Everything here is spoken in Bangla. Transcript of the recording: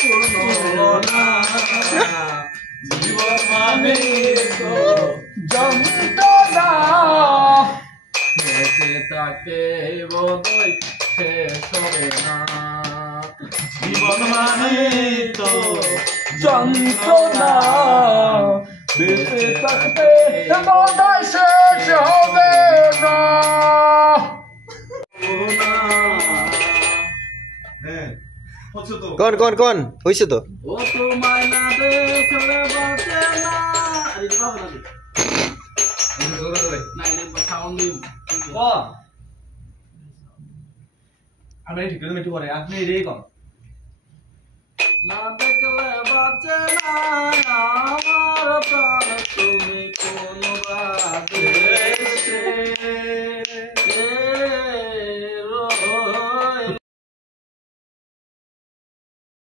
পূর্ণ হলো না জীবন মানে তো যন্ত্রণা বেঁচে থাকে বোধই শেষ হবে না জীবন মানে তো যন্ত্রণা বেঁচে থাকতে বোধই শেষ হবে না কোন কোন কোন হইছে তো ও তোমায় না দেখলে বাঁচে না আরে বাবা না না না সাউন্ড নিউ ও আমি ঠিক করে মেটু করে আপনি রে কোন না দেখলে বাঁচে না আমার প্রাণ তুমি কোন রাতে